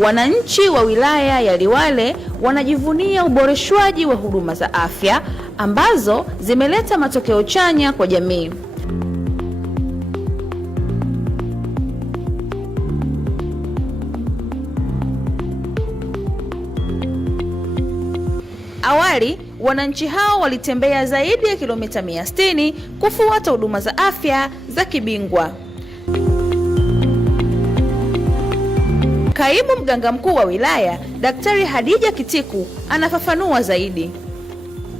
Wananchi wa wilaya ya Liwale wanajivunia uboreshwaji wa huduma za afya ambazo zimeleta matokeo chanya kwa jamii. Awali, wananchi hao walitembea zaidi ya kilomita 160 kufuata huduma za afya za kibingwa. Kaimu mganga mkuu wa wilaya, Daktari Hadija Kitiku, anafafanua zaidi.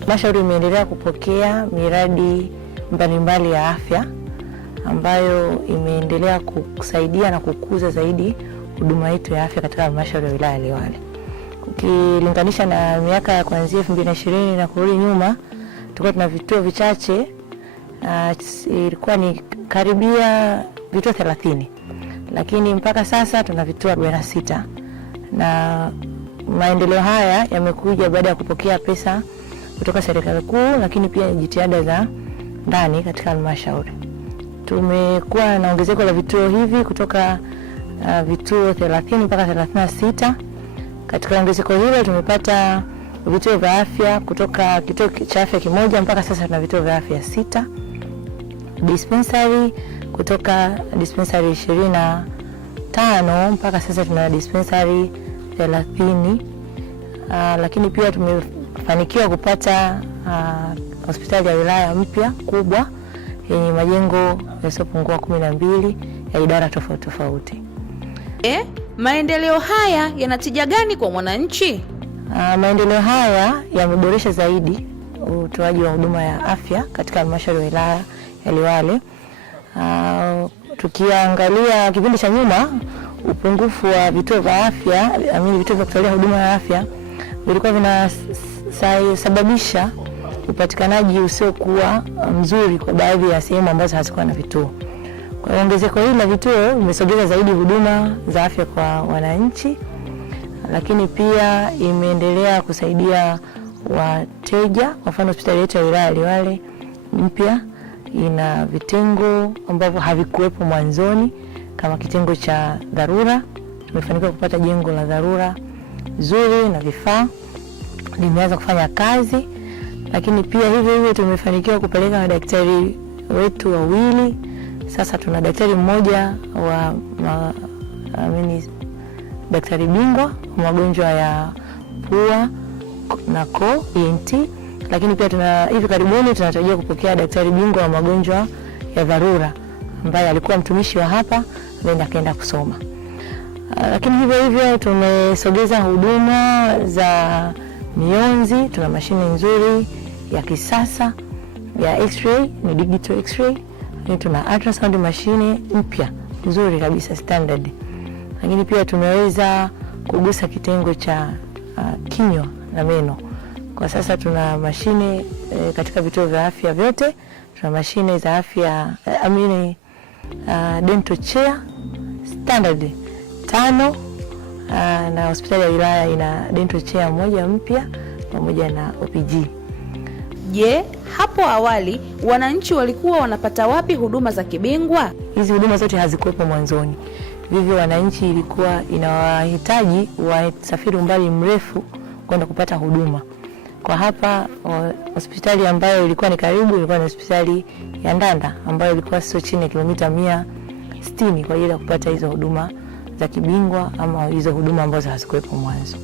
Halmashauri imeendelea kupokea miradi mbalimbali ya afya ambayo imeendelea kusaidia na kukuza zaidi huduma yetu ya afya katika halmashauri ya wilaya ya Liwale. Ukilinganisha na miaka ya kuanzia 2020 na kurudi nyuma, tulikuwa tuna vituo vichache, ilikuwa ni karibia vituo 30. Lakini mpaka sasa tuna vituo 46, na maendeleo haya yamekuja baada ya kupokea pesa kutoka serikali kuu, lakini pia jitihada za ndani katika halmashauri. Tumekuwa na ongezeko la vituo hivi kutoka vituo 30 mpaka 36. Katika ongezeko hilo tumepata vituo vya afya kutoka kituo cha afya kimoja mpaka sasa tuna vituo vya afya 6. Dispensary kutoka dispensary 25 mpaka sasa tuna dispensary 30. Lakini pia tumefanikiwa kupata hospitali ya wilaya mpya kubwa yenye majengo yasiyopungua 12 ya idara tofauti tofauti. Maendeleo haya yanatija gani kwa mwananchi? Maendeleo haya yameboresha zaidi utoaji wa huduma ya afya katika halmashauri ya wilaya ya Liwale. Tukiangalia kipindi cha nyuma, upungufu wa vituo vya afya, vituo vya kutolea huduma ya afya vilikuwa vinasababisha upatikanaji usiokuwa mzuri kwa baadhi ya sehemu ambazo hazikuwa na vituo. Kwa ongezeko hili la vituo imesogeza zaidi huduma za afya kwa wananchi, lakini pia imeendelea kusaidia wateja. Kwa mfano, hospitali yetu ya wilaya ya Liwale mpya ina vitengo ambavyo havikuwepo mwanzoni, kama kitengo cha dharura. Tumefanikiwa kupata jengo la dharura zuri na vifaa limeanza kufanya kazi, lakini pia hivyo tumefanikiwa kupeleka madaktari wetu wawili. Sasa tuna daktari mmoja wa daktari bingwa wa magonjwa ya pua na koo ENT, lakini pia hivi karibuni tunatarajia kupokea daktari bingwa wa magonjwa ya dharura ambaye alikuwa mtumishi wa hapa na akaenda kusoma. Lakini hivyo tumesogeza huduma za mionzi. Tuna mashine nzuri ya kisasa ya x-ray, ni digital x-ray. Tuna ultrasound mashine mpya nzuri kabisa standard. Lakini pia tumeweza kugusa kitengo cha kinywa na meno. Kwa sasa tuna mashine katika vituo vya afya vyote. Tuna mashine za afya dental chair standard 5, na hospitali ya wilaya ina dental chair moja mpya pamoja na OPG. Hapo awali wananchi walikuwa wanapata wapi huduma za kibingwa? Hizi huduma zote hazikuwepo mwanzoni. Vivyo wananchi ilikuwa inawahitaji wasafiri umbali mrefu kwenda kupata huduma. Kwa hapa hospitali ambayo ilikuwa ni karibu ilikuwa ni hospitali ya Ndanda ambayo ilikuwa sio chini ya kilomita 160 kwa ajili ya kupata hizo huduma za kibingwa ama hizo huduma ambazo hazikuwepo mwanzo.